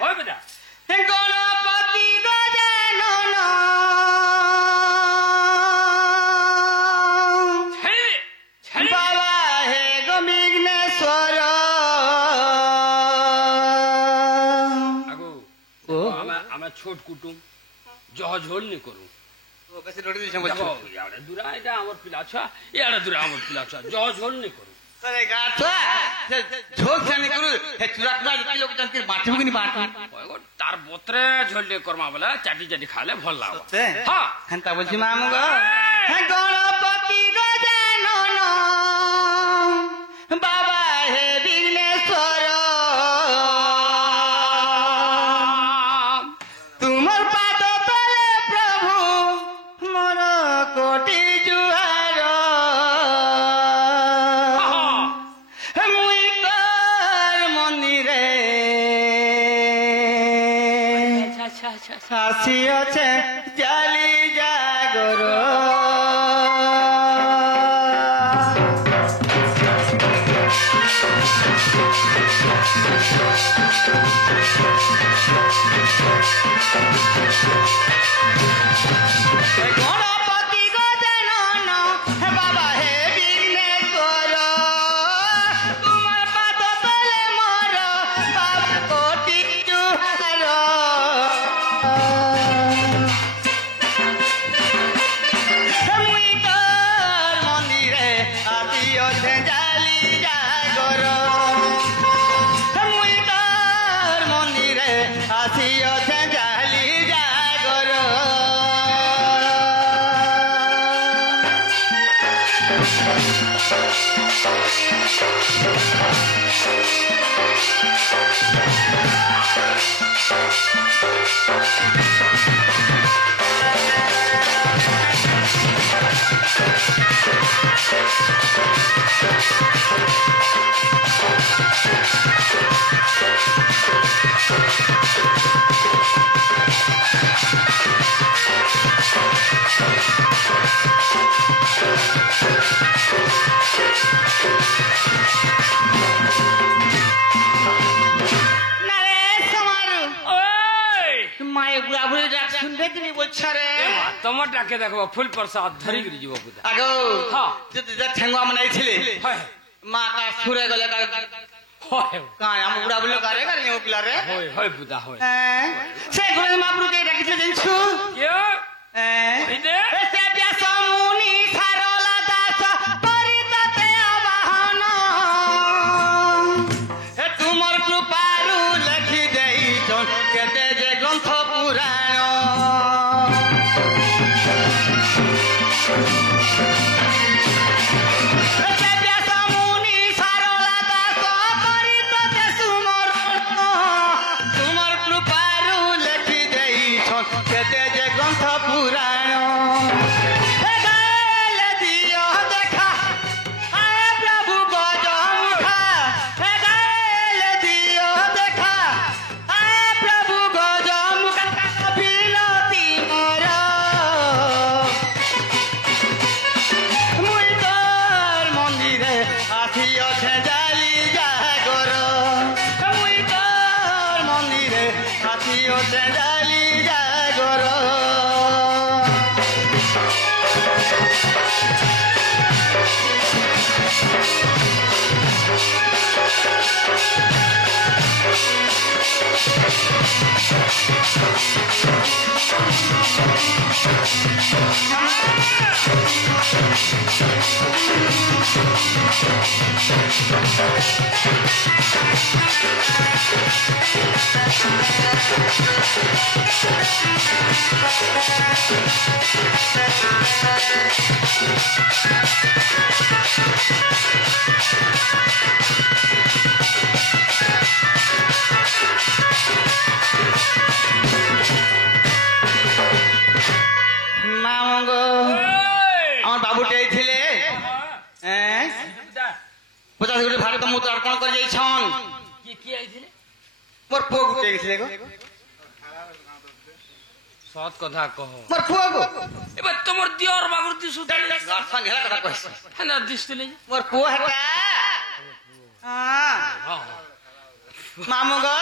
হয় বেটা গণপতি গজানন বাবা হে গবিঘ্নেশ্বর আমার ছোট কুটুম জহ ঝোল নি করু বেশি রোটি দিছে দেখো ইয়াড়ে দূরা এটা আমার পিলা ছা ইয়াড়ে দূরা আমার পিলা ছা জহ ঝোল নি করু अरे गाथा झोल जाने करू हे चुराटना किलो के चंकी बाटी मुगनी बाटी तार बोतरे झोलले करमा बोला चाटी चाटी खाले भल लाग हां हंता बोलछि मामू गो हे गणपति गजानन बाबा हे विघ्नेश्वर तुमर पाद तले प्रभु मोर कोटि जुहार শাসি আছে চালি জাগর গণপতি গজানন বাবা হে বিঘ্নেশ্বর তোমার পাদ তলে মোর বাবা কোটি জুহার মন্দিরে আসিছে জালি জাগর তোমার ডাকে দেখো ফুল প্রসাদ ধরি গরি জীব পুতা আগো হ্যাঁ যে ঠেঙ্গুয়া মনাইছিলে মা কা সুরে গলে কা হয় কাই আম বুড়া বুলো কারে কারে ও পিলা রে হয় হয় পুতা হয় সে গুরু মাপুরু কে ডাকিছে জানছু কে ইদে সে ব্যাস মুনি সারলা দাস পরিততে আবাহন হে তুমর কৃপারু লেখি দেইছন কেতে যে গ্রন্থ পুরাণ কেতে যে গ্রন্থ পুরাণ দিও দেখা প্রভু গজ মুখা দিও দেখা প্রভু গজ মুখা বিনতি মোর মুই তোর মন্দিরে আসিছে জালি জাগর মুই তোর মন্দিরে আসিছে জালি জাগর আমার বাবুটে ছিলে পচাশ কোটি ভারত মু তো অর্পণ করে যাইছন মোর পুଅ গুটে গেছিলে গো সৎ কথা কহ মোর পুଅ গো এবার তোমার দিওর বাগুর দিছু গাছন হেলা কথা কইছ না দিছলে মোর পুଅ হেটা মামু গো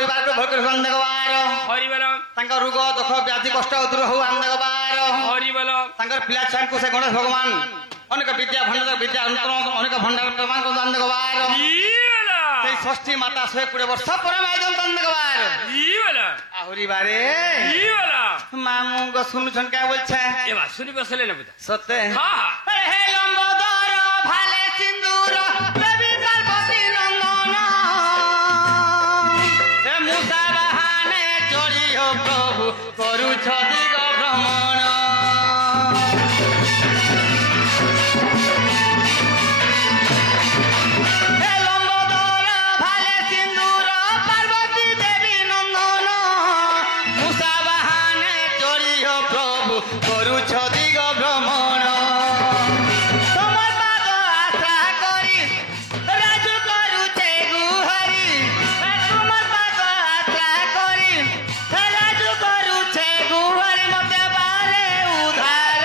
ପରିବାରକୁ ଭଲ କରି ଆନନ୍ଦବାର ହରିବଲ ତାଙ୍କ ରୋଗ ଦୁଃଖ ବ୍ୟାଧି କଷ୍ଟ ଦୂର ହଉ ଆନନ୍ଦବାର ହରିବଲ ତାଙ୍କର ପିଲା ଛୁଆଙ୍କୁ ସେ ଗଣେଶ ଭଗବାନ ଅନେକ ବିଦ୍ୟା ଭଣ୍ଡାର ବିଦ୍ୟା ଅନେକ ଭଣ୍ଡାର ପ୍ରମାଣ ଆନନ୍ଦବାର ସେଇ ଷଷ୍ଠୀ ମାତା 120 ବର୍ଷ ପରେ ଆନନ୍ଦବାର ଆହୁରି ବାରେ ମାମୁଙ୍କ ଶୁଣୁଛନ୍ କା ବୋଲଛେ ଏ ବା শুনি বসলে না বুদা সত্যি হ্যাঁ হে লম্বদর ভালে সিন্দুর দেবী পার্বতী নন্দন হে মুসা বাহানে চড়িও প্রভু করুছ দিগ ভ্রমণ হে লম্বদর ভালে সিন্দুর পার্বতী দেবী নন্দন মুসা বাহানে চড়িও প্রভু করুছ দিগ ভ্রমণ তোমার পাদ আশা করি রাজু করুছে গুহারি তোমার পাদ আশা করি রাজু করুছে গুহারি মতে বারে উধার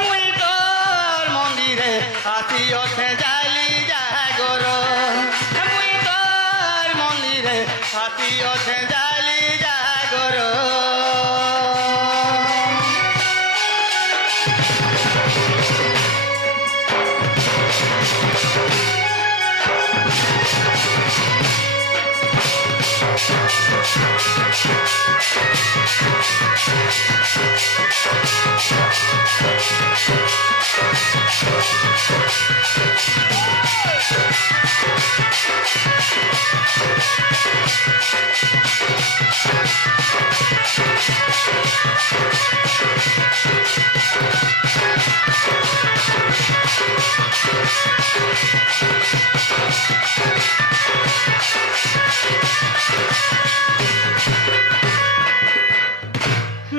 মুই তোর মন্দিরে আসি ওঠে জালি জাগর মুই তোর মন্দিরে আসি ওঠে জালি জাগর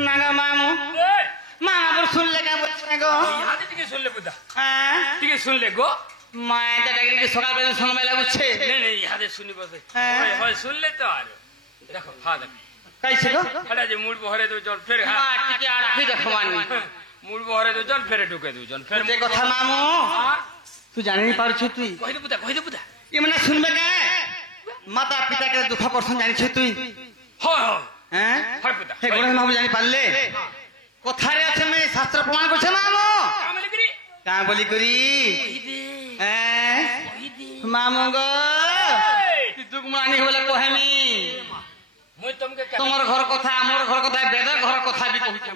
নাগা মামু মামা বল শুনলে কে বলছে গো ইহাতে টিকে শুনলে বুদা হ্যাঁ টিকে শুনলে গো মায়ের ডাকি সকাল বেলা সময় লাগুছে নেই নেই ইহাতে শুনি বসে হ্যাঁ। হয় হয় শুনলে তো আর দেখো হ্যাঁ দেখো কাইছে গো হঠাৎ যে মুড় বহরে দুজন ফের মা হ্যাঁ টিকে আর রাখি দেখো মানি মুড় বহরে দুজন ফেরে ঢুকে দুজন ফের যে কথা মামু তুই জানি পারছু তুই কহিদে বুদা এ মানে শুনবে কে মাতা পিতা কে দুঃখ পরসন জানিছু তুই হয় হয় হ্যাঁ হয় বুদা হে গণেশ মামু জানি পারলে কথারে আছে মে শাস্ত্র প্রমাণ করছে মামু কামলে করি কা বলি করি কহিদে হ্যাঁ কহিদে মামু গো তুই দুঃখ মানি বলে কহেমি মুই তোমাকে তোমার ঘর কথা আমার ঘর কথা বেদ ঘর কথা বি কহুছ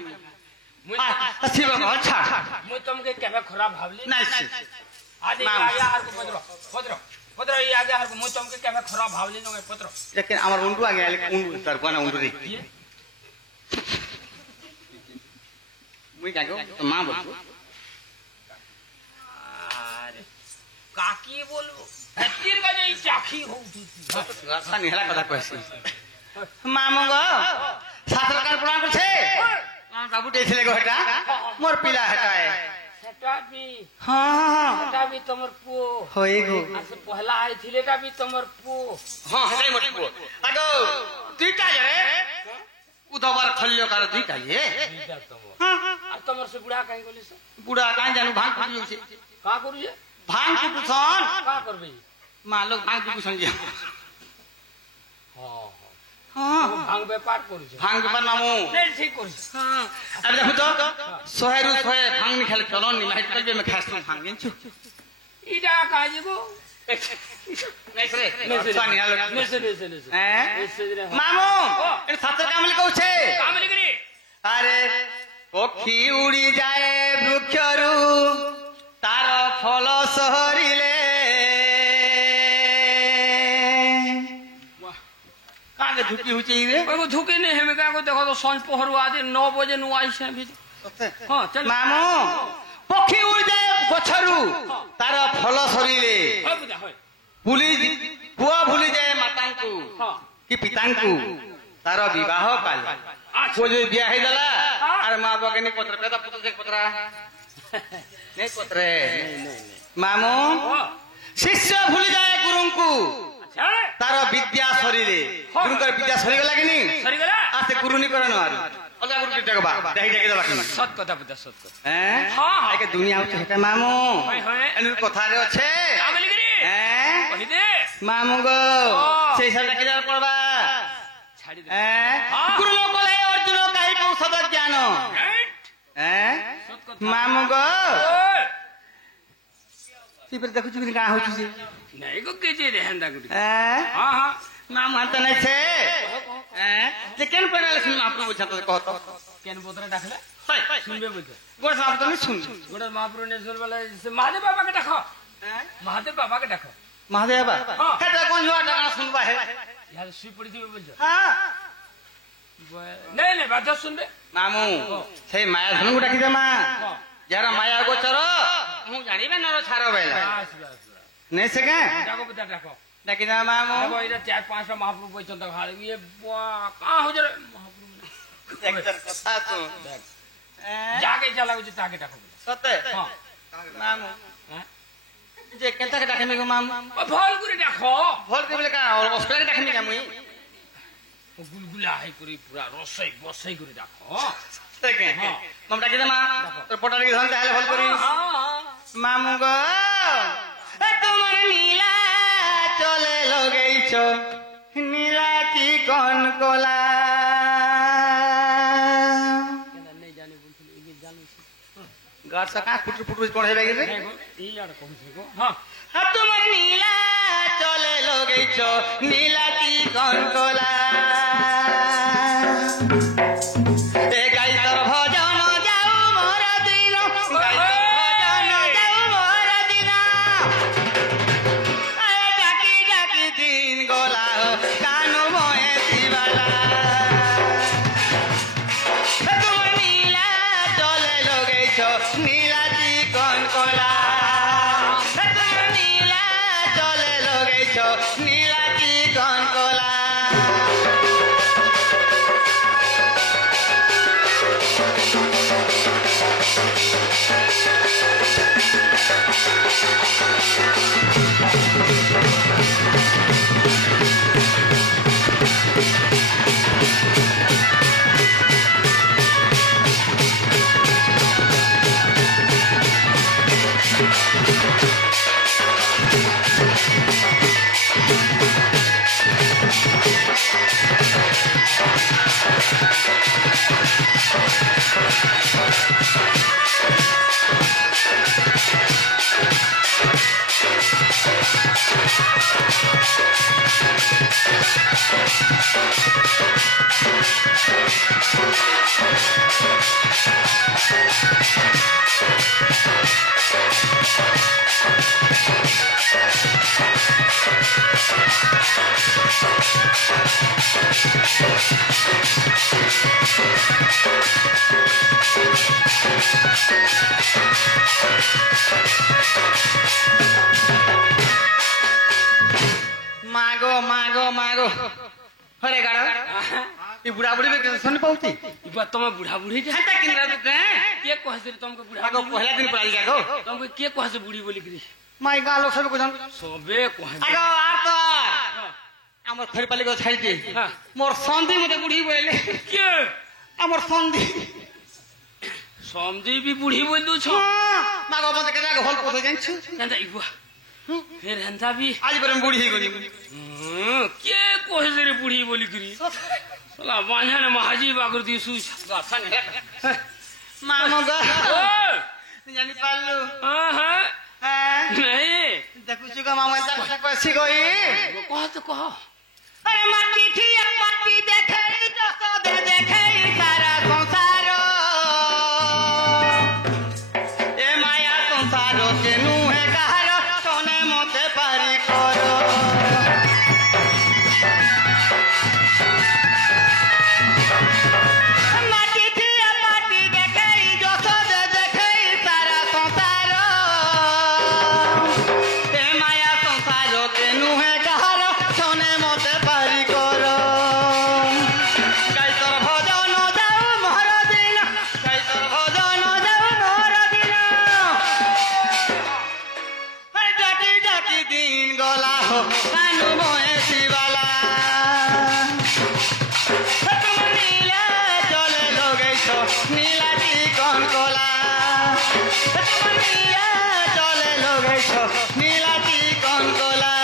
মুই শিব আচ্ছা মুই তোমাকে কেবে খরাব ভাবলি নাই আজ মাম। আগে আর কো পদ্র পদ্র পদ্র এই আগে আর মুই তোমাকে কেবে খরাব ভাবলি নগে পদ্র লেকিন আমার উন্ডু আগে আলে উন্ডু তার কোনা উন্ডু রে মুই কাগো মা বলছো আরে কাকি বলবো হেতির কাজে এই চাখি হউতি সানি হেলা কথা কইছি মামু গো শাস্ত্র কার প্রমাণ করছে আমার বাবু দেইছিলে গো হেটা মোর পিলা হেটায় সেটা বি হ্যাঁ সেটা বি তোমার পুও হই গো আর সে পহলা আইছিলে এটা বি তোমার পুও হ্যাঁ হেটাই মোর পুও আগো দুইটা রে উদবার খল্যকার দুইটা যে এইটা তোমার আর তোমার সে বুড়া কাই গলিস বুড়া কাই জানু ভাং ফুটি হইছে কা করুছে ভাং ফুটুছন কা করবে মা লোক ভাং ফুটুছন যে হ্যাঁ হ্যাঁ ভাঙ ব্যাপার করছে ভাং ব্যাপার মামু নেই ঠিক করছে হ্যাঁ আরে দেখো তো 100 রু 100 ভাং নি খেলে চলন নি মাইট কলবে মে খাস ভাং গেছু ইটা কাজ গো নাই রে সানি হালো নেছে নেছে নেছে হ্যাঁ নেছে রে মামু এটা ছাত্র কামলি কইছে কামলি করি আরে পক্ষী উড়ি যায় বৃক্ষরু তার ফল সহরিলে কাকে ঝুঁকি হচ্ছে রে ওগো ঝুঁকি নেই হেবে কাগো দেখো তো সঞ্জ পহরু আজ 9 বজে নু আইছে ভি হ্যাঁ চল মামু পক্ষী উড়ি যায় গছরু তার ফল সরিলে হয় বুঝা হয় ভুলি পুয়া ভুলি যায় মাতাঙ্কু হ্যাঁ কি পিতাঙ্কু তার বিবাহ কাল আচ্ছা পুଅ যদি বিয়া ହେଇଗଲା ଆରେ ମା ବଗେନି ପତ୍ର পেদা পুত্র যে পত্রা নেই পত্রে মামু শিষ্য ভুলি যায় গুরুଙ୍କୁ আচ্ছা তার বিদ্যা সরিলে গুরুଙ୍କର বিদ্যা সরিগলা কি নি সরি গলা আস্তে গুরু নি করে নর অলগা গুরু টিকে বা ডাই ডাকে দেবা কি সত কথা বুঝা সত কথা হ্যাঁ হ্যাঁ। আগে দুনিয়া হচ্ছে হেটা মামু হয় হয় এনু কথারে আছে কামলি করি হ্যাঁ কহি দে মামু গো সেই সব ডাকি দেওয়ার পড়বা ছাড়ি দে গুরু কলে অর্জুন কাই কৌশল জ্ঞান মামু গো তুই পরে দেখুଛୁ কি গাঁ হଉଛୁ ନାଇଁ ଗୋ କିଛି ରେ ହେନ୍ତା ଗୁଟି ହଁ ହଁ ମାମୁ ହାତ ନାଇଁ ସେ ଯେ କେନ ପଡା ଲେଖିନ ମହାପ୍ରଭୁ ବୁଝା ତ କହ ତ କେନ ପତ୍ର ଡାକଲେ শুনবে বুঝ গোড় সাপ তো শুন গোটা মহাপ্রভু নেশ্বর বলে সে মহাদেব বাবাকে ডাকো মহাদেব বাবাকে ডাকো মহাদেব হেটা কোন জুয়া ডাকা শুনবা হে ইয়ার শুই পড়িছিবে বুঝ হ্যাঁ নাই নাই বাধ্য শুনবে মামু সেই মায়া ধনু ডাকি দে মা যারা মায়া গোচর ମୁଁ ଜାଣିବେ ନର ଛାର ବେলা ନେଇ ସେ କାଁ ডাকো বুঝা ডাকো ডাকি দେ ମାମୁ দেখো এটা 4-5টা মহাপ্রভু বইছন দেখো আর ইয়ে কা হজে মহাপ্রভু একদম কথা তো যাকে যা লাগুছে তাকে ডাকো সতে হ্যাঁ মামু হ্যাঁ যে কেনটা ডাকিমি গো মামু ভাল করে ডাকো ভল কে বলে কা অস্ট্রেলিয়া ডাকিমি কা মুই গুলগুলা হাই করে পুরা রসাই বসাই করে ডাকো দেখে মামু ডাকি দে মা তোর পটা লাগি ধন তাহলে ভল করি মামু গো তোমার নীলা চলে লগেইছ নীলাটি কোন কলা নেই জানি বলছিল এই জানিস গাছ কা ফুটু ফুটু কোন হেবে গেছে এই আর কমছে গো হ্যাঁ তোমার নীলা চলে লগেইছ নীলাটি কোন কলা এ গাই তোর ভজন যাও মোর দিন গাই তোর ভজন যাও মোর দিন আয় ডাকি ডাকি দিন গলা কানু ময়ে দিবালা তোমার নীলা চলে লগেইছ নীলাটি কোন কলা তোমার নীলা চলে লগেইছ নীলাটি কোন কলা মাগো মাগো মাগো হরে গাড় এই বুড়া বুড়ি শুনি পাউছি ইবা তুমি বুড়া বুড়ি হাতা কিনরা দুতে কে কইছে তোমাকে বুড়া মাগো পহলা দিন পড়াই গাগো তোমাকে কে কইছে বুড়ি বলি করি মাই গা লোক সব কইছন সবে কইছে আগো আর তো আমার খড়ি পালি গো ছাড়ি দে হ্যাঁ মোর সন্ধি মতে বুড়ি বইলে কে আমার সন্ধি সমঝি বি বুড়ি বল দুছ মাগো মতে কেনা হল কোথায় জানছো এন্তা ইবা ফের এন্তা বি আজ করে বুড়ি হই গলি কে কইছে রে বুড়ি বলি করি সালা বাঁঝানে মহাজি বাগর দি সুই গাছান মামো গো ও জানি পারলু হ্যাঁ হ্যাঁ হ্যাঁ नहीं দেখুছি গো মামা তা কইছি গই कह तो कह আরে মাটি ঠিয়া মাটি দেখে জসদে দেখে সারা সংসার এ মায়া সংসার কে নুহে কাহার সোনে মতে পারি কর মাটি ঠিয়া মাটি দেখে জসদে দেখে সারা সংসার এ মায়া সংসার কে নুহে কাহার সোনে মতে পারি কর গাই তোর ভজন যাও মোহর দিন গাই তোর ভজন যাও মোহর দিন ডাকি ডাকি দিন গলা হো কানু বয়ে শিবালা তোমার নীলা চলে লগেছ নীলাটি কোন কলা তোমার নীলা চলে লগেছ নীলাটি কোন কলা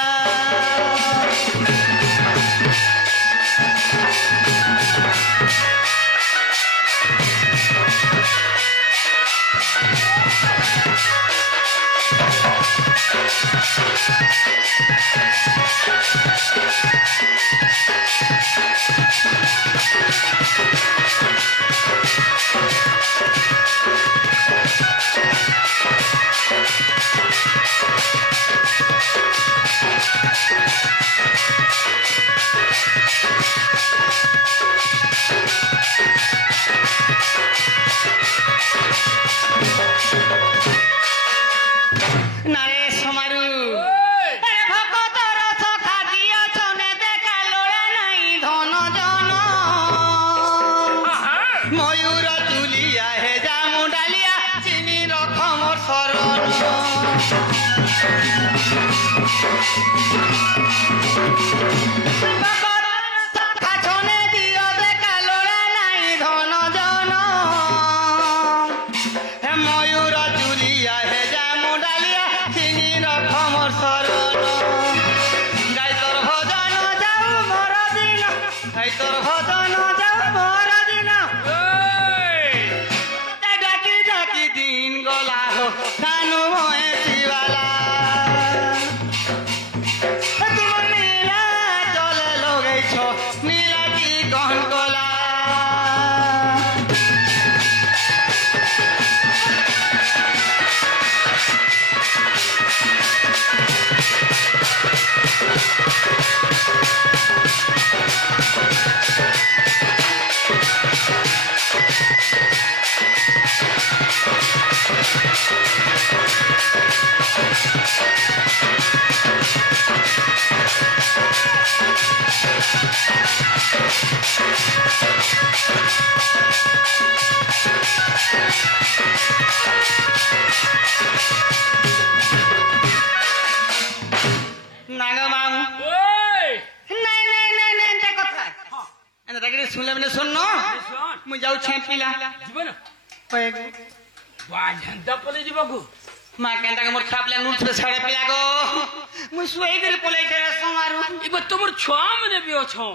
तुम छुआ मैंने भी अच्छो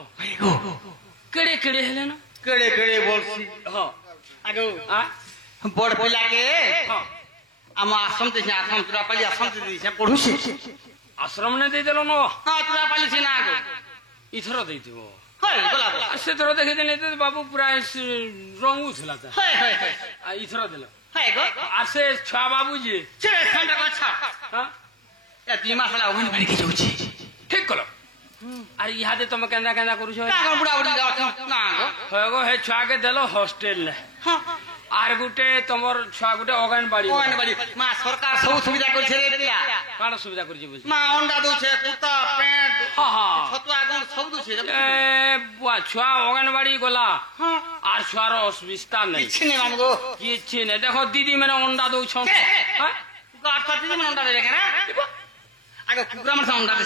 केड़े केड़े हेले ना केड़े केड़े बोलसी आगो बड़ पिला के हम आश्रम ते आश्रम तुरा पाली आश्रम ते से पढुसी आश्रम ने दे देलो न हां तुरा पाली से ना आगो इथरो दे दिबो हाय बोला से थरो देखे देने ते बाबू पूरा रंगू थला था हाय हाय आ इथरो देलो हाय गो आसे छुआ बाबू जी चले खंड को अच्छा हां या दिमा साला ओगन बन के जाउची ठीक कलो अरे इहादे तुम केंदा केंदा करू छ ना बुढ़ा बुढ़ी जाओ ना होगो हे छुआ के देलो हॉस्टल ले आर गुटे तमर छुआ गुटे अगनबाड़ी मां सरकार सब सुविधा कर छे रे पिया कान सुविधा कर जे मां अंडा दो छे कुत्ता पेंट हां हां छतुआ गुण सब दो छे ए बुआ छुआ अगनबाड़ी गोला आर छुआर असुविधा नहीं किछ नहीं मानगो किछ नहीं देखो दीदी मैंने अंडा दो छ हां गाठ दीदी मैंने अंडा दे के ना आगे कुकुरा मन अंडा दे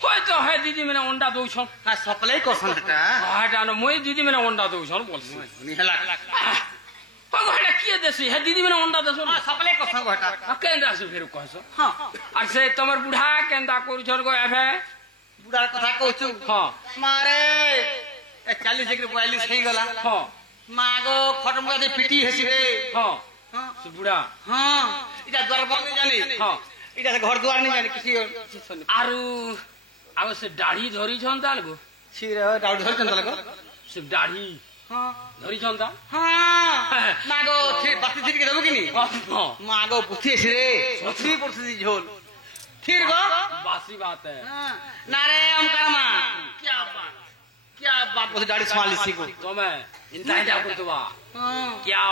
होय तो है दीदी मैंने अंडा दो छ हां सप्लाई करसन हटा हाटा न मोय दीदी मैंने अंडा दो छ बोलसी नि हला पगो हटा किए देसी है दीदी मैंने अंडा देसो हां सप्लाई करसन हटा केंदा से फेर कहसो हां और से तमर बुढ़ा केंदा करू छर गो एफे बुढ़ा कथा कहछु हां मारे 40 डिग्री 42 થઈ गला हां मागो खटमगा दे पिटी हेसी रे हां से बुढ़ा हां इटा द्वार बंद नहीं जानी हां इटा घर द्वार नहीं जानी किसी आरु आव से दाढ़ी धरी छंता लगो छिरे दाढ़ी धरी छंता लगो से दाढ़ी हां धरी छंता हां मागो थी बाती थी के देबो किनी हां मागो बुथी रे छतरी पड़सी झोल ठीक गो बासी बात है हां ना रे ओमकारमा क्या बात बोल दाढ़ी संभाल सी को तो मैं इंतजार जा कर तोबा क्या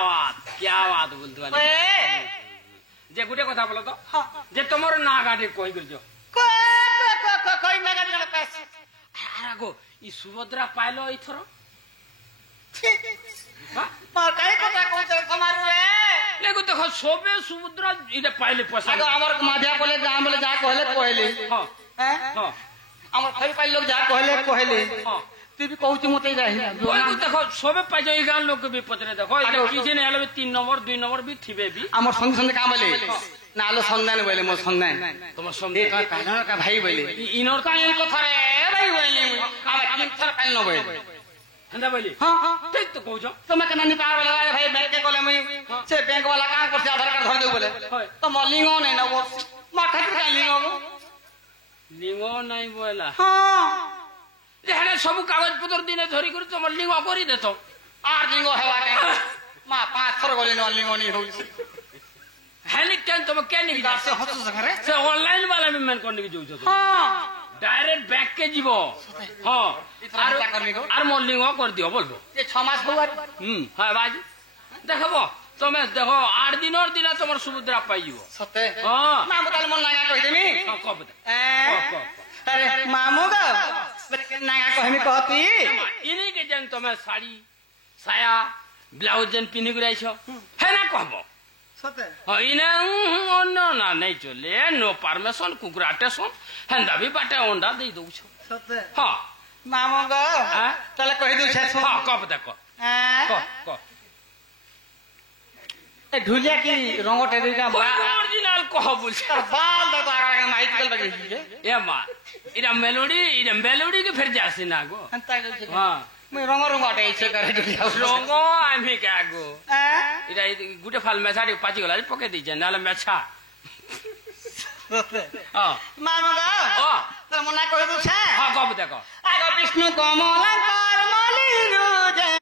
बात बोल तोबा ए जे गुटे कथा बोलो तो जे तमर ना गाडी कोई करजो कोई ना गाडी पास आरा गो ई सुभद्रा पाइलो इथरो पर काई कथा कहते समारू रे लेगो देखो सोबे सुभद्रा इने पाइले पैसा आगो हमर माधिया बोले गांव बोले जा कहले हां हां हमर खई पाइ लोग जा कहले हां तू भी कहू छु मते जाहि कोई देखो सोबे पाइजो ई गाल लोग के भी पतरे देखो इने किजे ने हलबे 3 नंबर 2 नंबर भी थिबे भी हमर संग संग काम बोले नालो संधान बोले मोर संधान तुम समझे का भाई बोले इनर का इन कथा रे भाई बोले हम किन थर काल न बोले हेंदा बोली हां हां ठीक तो कहू তুমি কেন নি পার বলে ভাই ব্যাংক কে গলে মুই সে ব্যাংক वाला কাম করছে আধার কার্ড ধরে দেব বলে তো মলিঙ্গ নাই না বস মা খাतिर কাই লিঙ্গ লিঙ্গ নাই বলা हां যেখানে সব কাগজ পত্র দিনে ধরি করে তোমার লিঙ্গ করি দে তো আর লিঙ্গ হেবা কে মা পাঁচ থর গলে ন লিঙ্গ নি হই হেনি কেন তুমি কেন কি গাছ से हसु सखरे से ऑनलाइन वाला में मन करने की जोजो हां डायरेक्ट बैंक के जीवो हां আর মোর লিঙ্গ করে দিও বলবো ये 6 मास होवार হ্যাঁ বাজি দেখবো তুমি দেখো 8 দিনের দিনা তোমার সুভদ্রা পাই যাব सते हां ना बताल मन नागा कहि देमी কব अरे मामू गा नागा कहमी कहती इन्हीं के जन तुम्हें साड़ी साया ब्लाउज जन पिन्ही गुराई छो है ना कहबो सते हाँ इने अन्य ना नहीं चले नो परमिशन कुकुराटे सोन हेंदा भी बाटे अंडा दे दउ छो सते हाँ मामू गा हां तले कहि दउ छे हाँ कब देखो क ए ढुलिया की रंगटे देगा ओरिजिनल कह बोल बाल द तो आगा माइट कल बगे ए मां इरा मेलोडी के फिर जासी ना गो अंता हां मैं रंग रंगटे इसे करे ढुलिया रंग आमी का गो इरा गुटे फाल मेछाडी पाची गला पके दी नाले मेछा हां मामू गा हां त मना कहि दउ छे हां कब देखो आगा विष्णु कमला कर मलिनु